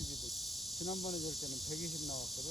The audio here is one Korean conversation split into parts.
60이도. 지난번에 될 때는 120 나왔거든.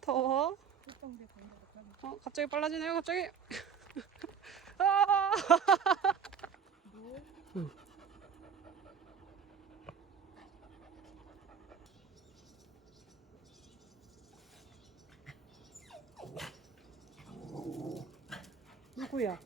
더워? 갑자기 빨라지네요, 갑자기. 아! 누구야?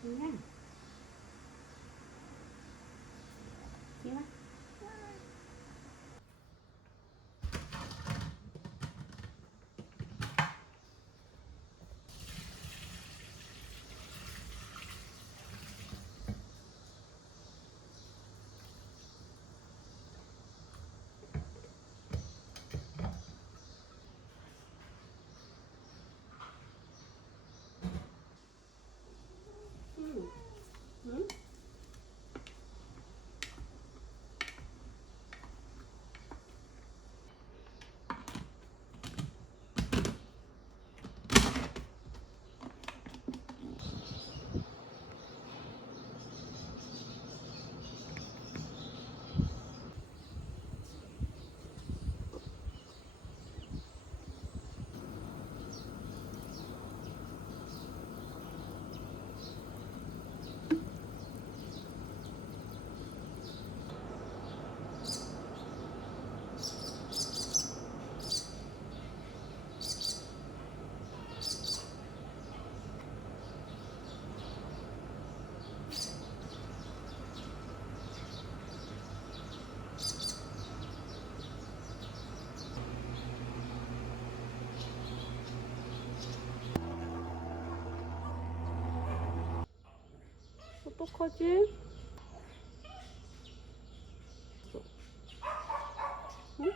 그냥 기나 응? 어떡하지? 응?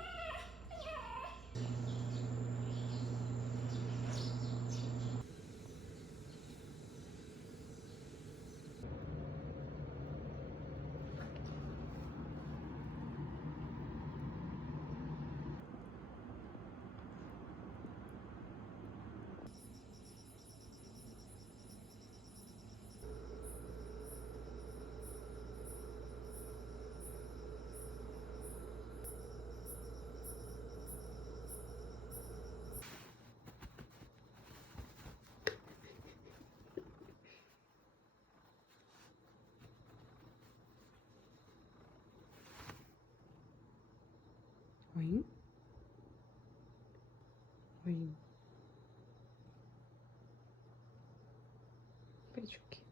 오잉? 오잉. 빼줄게.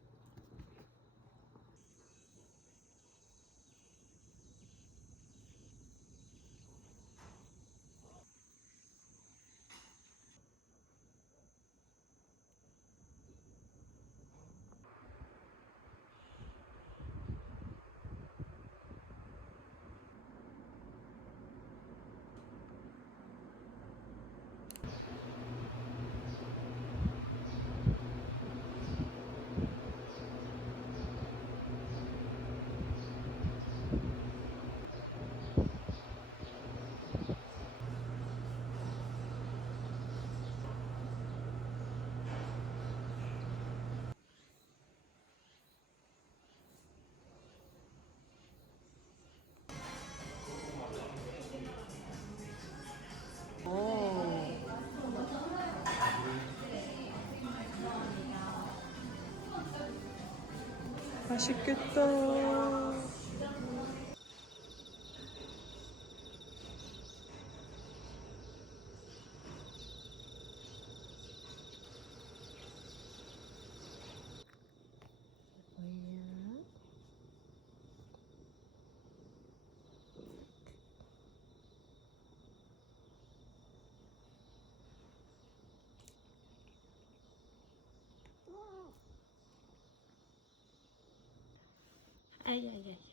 맛있겠다. 아야야야.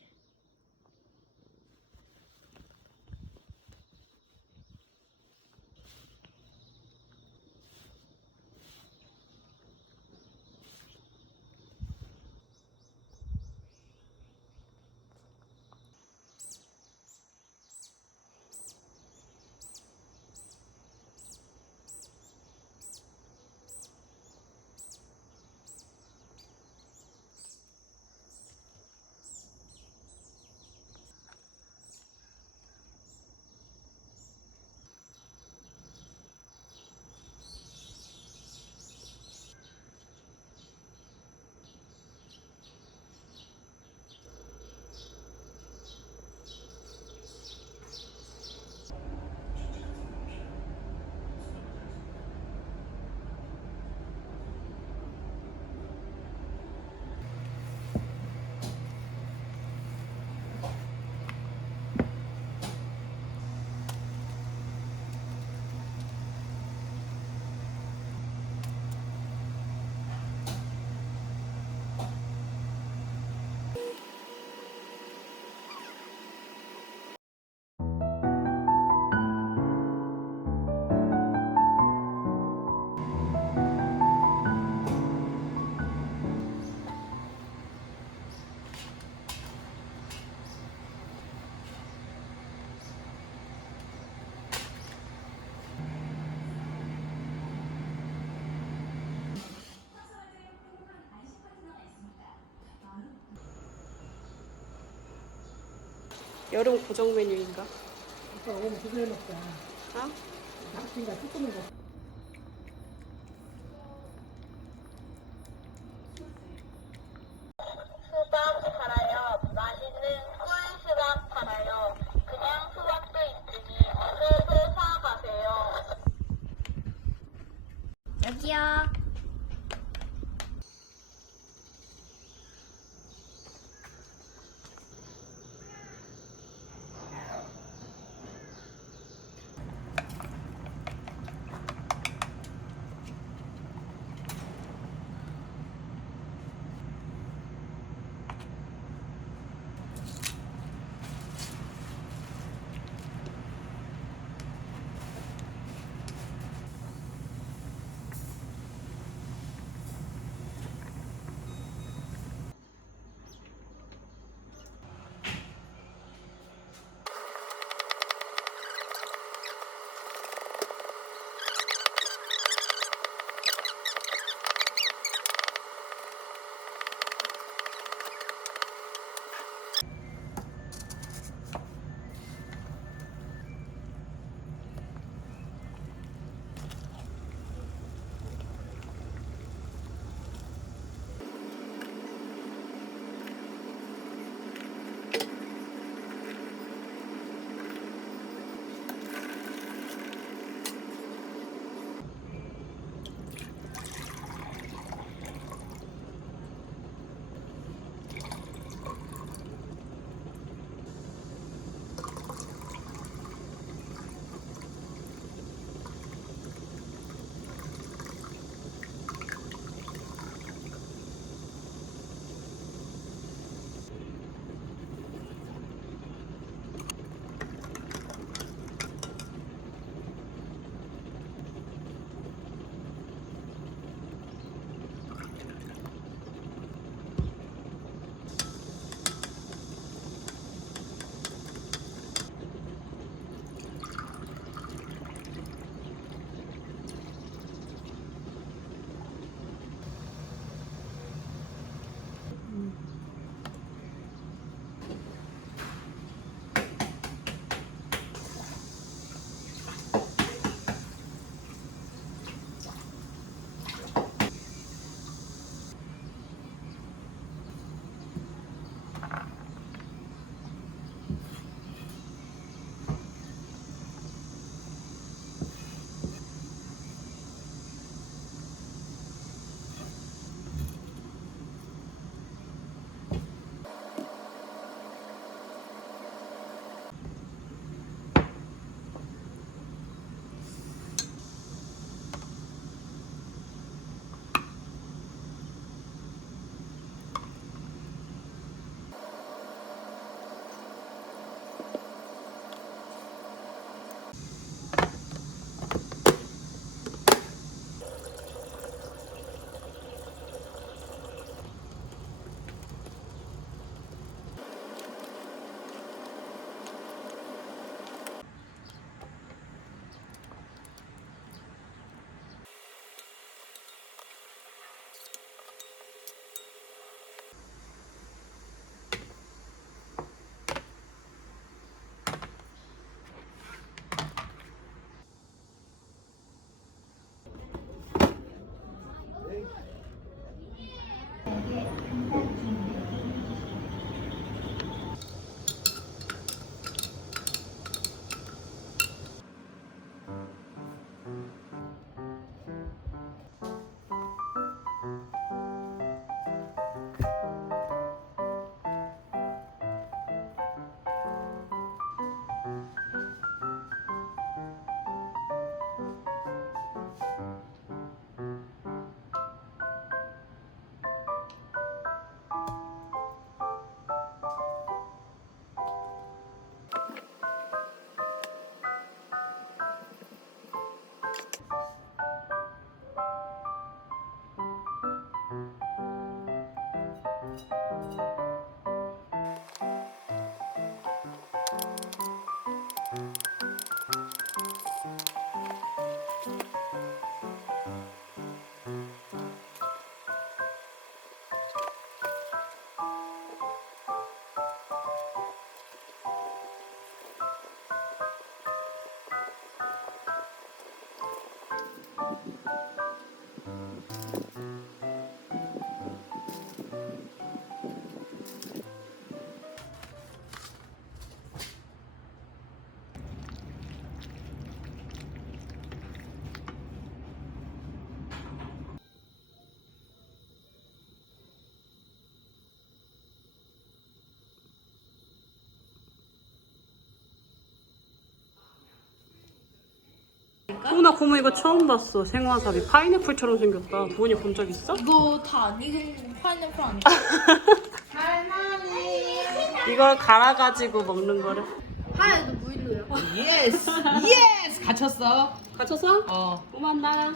여름 고정 메뉴인가? 오늘 두개 먹자. 어? 낙지인가 쭈꾸미가. 수박 팔아요. 맛있는 꿀 수박 팔아요. 그냥 수박도 있으니 어서서 사가세요. 여기요. 나 고모 이거 처음 봤어. 생와사비 파인애플처럼 생겼다. 도훈이 본 적 있어? 이거 다 아니게 생긴 파인애플 아니야? 이걸 갈아가지고 먹는 거래. 하얘도 무인도야. 예스! 예스! 갇혔어. 갇혔어? 어. 고맙다.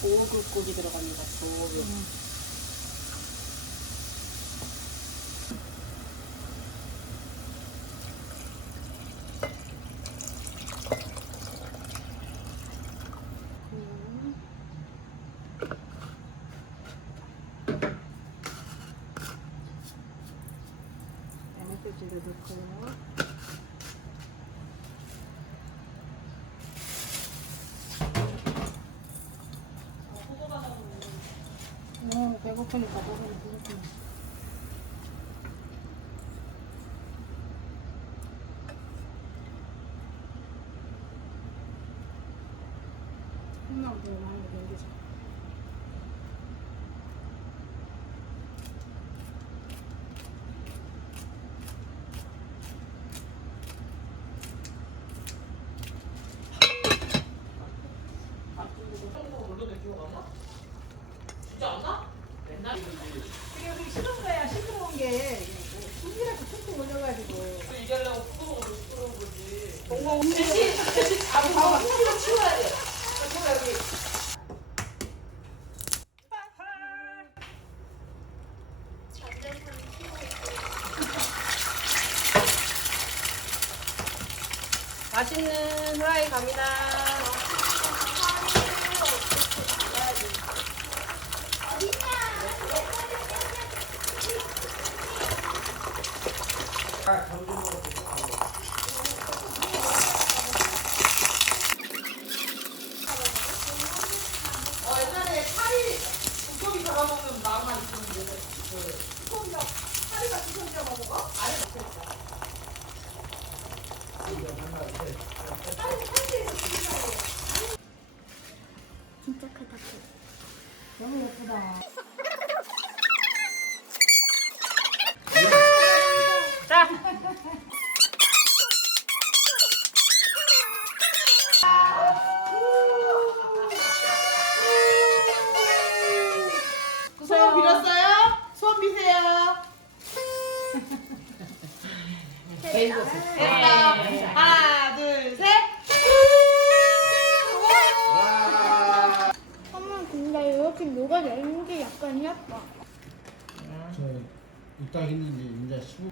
고급 고기 들어갑니다. 고급. 소스를 넣고요. 배고프니까 먹으면 배고프네. 콩나물 되게 많이 남기자. 싫은 거야. 싱거운 게 숨기라고 툭툭 올려가지고. 얘기하려고 푸드먹어 부끄러운 거지. 봐봐. 숨기로 치워야 돼. 맛있는 후라이 갑니다. 옛날에 파리 두꺼비 잡아먹는 마음만 있었는데. 파리가 두꺼비 잡아먹어? 진짜 크다. 너무 예쁘다. 자. 소원 빌었어요? 소원 비세요. 됐다. 하나, 둘, 셋. 엄마 근데 이렇게 녹아내리는 게 약간 예뻐. 저 이따 했는데 이제 15.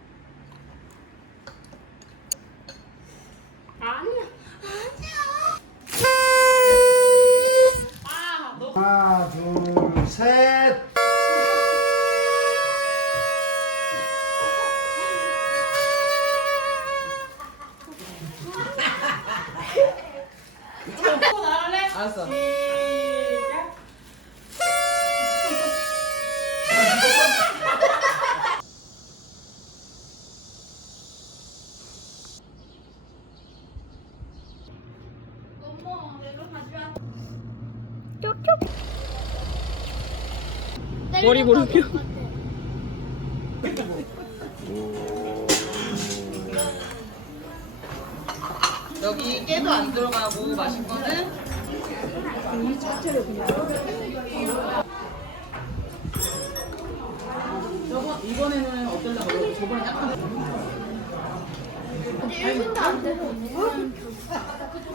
아니야. 하나, 둘, 셋. 알았어. 머리 모르게. 여기 깨도 안 들어가고 맛있거든. 이번에는 어떨려고? 저번에 약간 1분도 안 돼서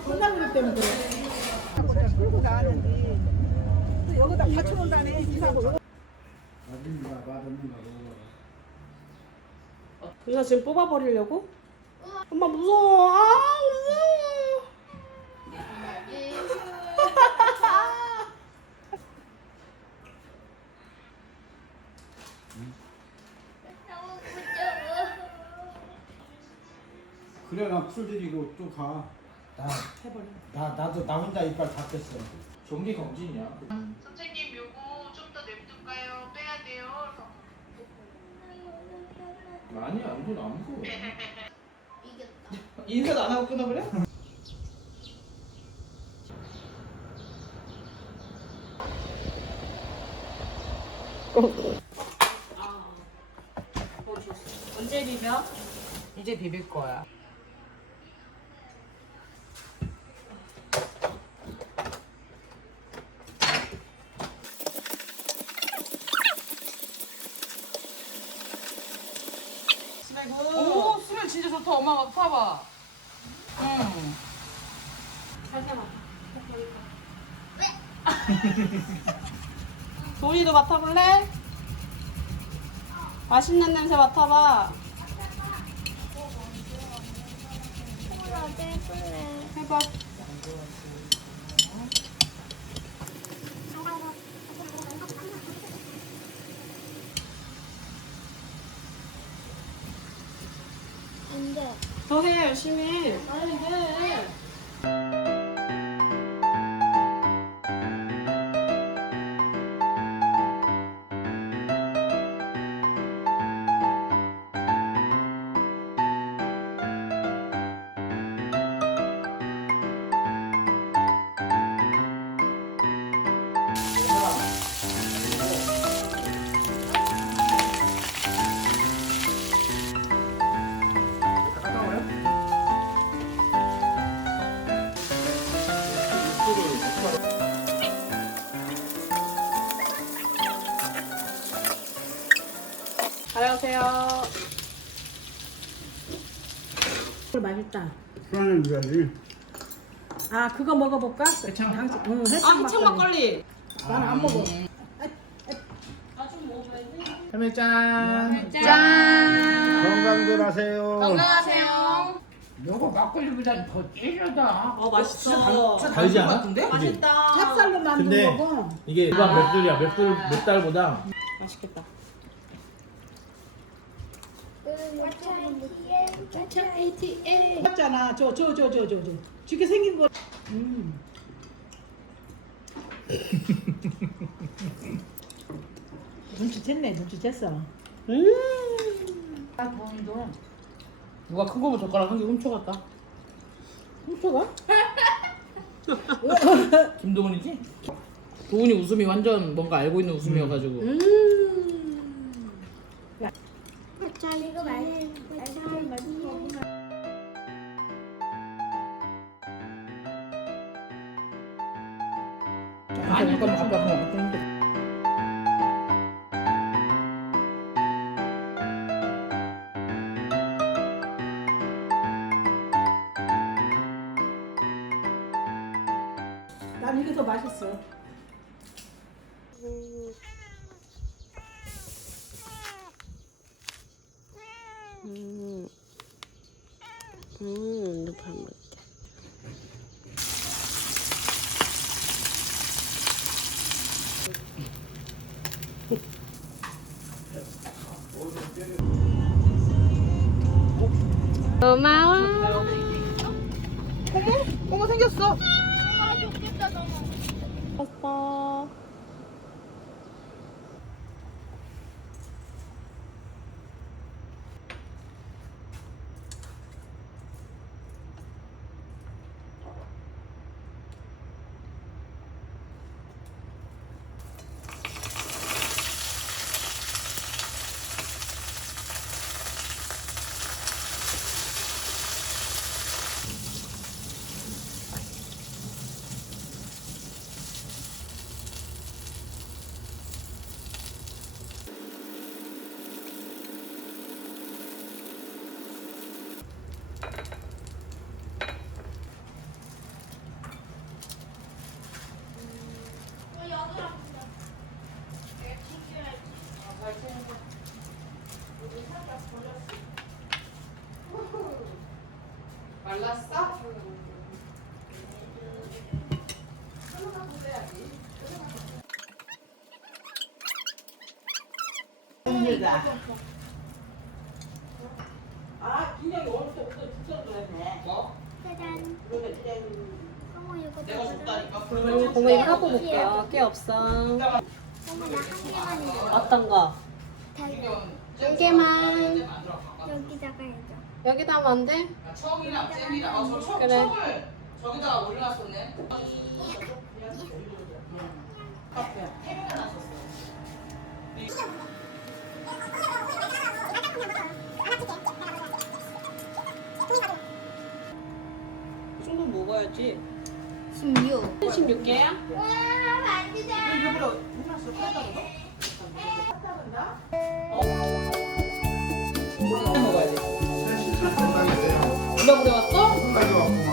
건강그릇 때문에 그래. 끌고 나왔는데 또 여기다 받쳐놓는다네 이사고. 맛있는가 맛없는가 먹어. 유나 지금 뽑아버리려고? 엄마 무서워. 아 무서워. 그래 나 풀 들이고 또 가. 나도 나 혼자 이빨 다 뺐어. 정기 검진이야. 선생님 요거 좀 더 냅둘까요? 빼야 돼요. 아니야 아무도 안 무서워. 인사도 안 하고 끊어버려? 언제 비벼? 이제 비빌 거야. 오, 스멜 진짜 좋다. 엄마 맡아봐. 응. 도희도 맡아볼래? 맛있는 냄새 맡아봐. 해봐. 안 돼. 더 해, 열심히. 빨리 해. 가려오세요. 맛있다. 술안을 줘야지. 아 그거 먹어볼까? 해창. 응, 해창 해창 막걸리. 나는 안 먹어. 할머니 짠. 건강들 하세요. 건강하세요. 요거 막걸리보다 더 찔려다. 맛있어. 달지 않아? 같은데? 맛있다. 찹쌀로 만든 근데 거고. 이게 일반 맵들이야. 맵달보다 맛있겠다. 맞잖아. 저. 저게 생긴 거. 눈치챘어. 아, 돈도. 누가 큰 거면 젓가락 한 개 훔쳐갔다. 훔쳐가? 김도훈이지? 도훈이 웃음이 완전 뭔가 알고 있는 웃음이어가지고. 자, 이거 맛있어. 아니, 잠깐만, 아빠 그럼 아빠 힘들어. 난 이게 더 맛있어. 잘 먹게. 고마워. 어머 생겼어. 아빠. 발랐어? 힘들다. 아, 김영이 오늘부터 죽던 그랬네. 뭐? 짜잔. 어머 이거 내가 줬다니까. 고모 이거 하고 볼게요. 꽤 없어. 어머 나 한 개만 해줘. 어떤 거? 한 개만. 여기다가 해줘. 여기다 하면 안 돼? 청이랑 잼이랑 저 그래. 청을 저기다가 올려놨었네. 이 정도 먹어야지. 16. 16개야? 와 만지자. 일부러 해놨어. 팔다가 먹어야 돼. 누가 그래왔어? 끝까지 왔구만.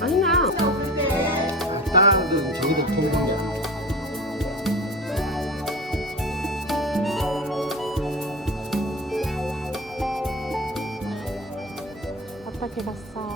아니야. 딸도 저기다 통보냐. 어떻게 갔어?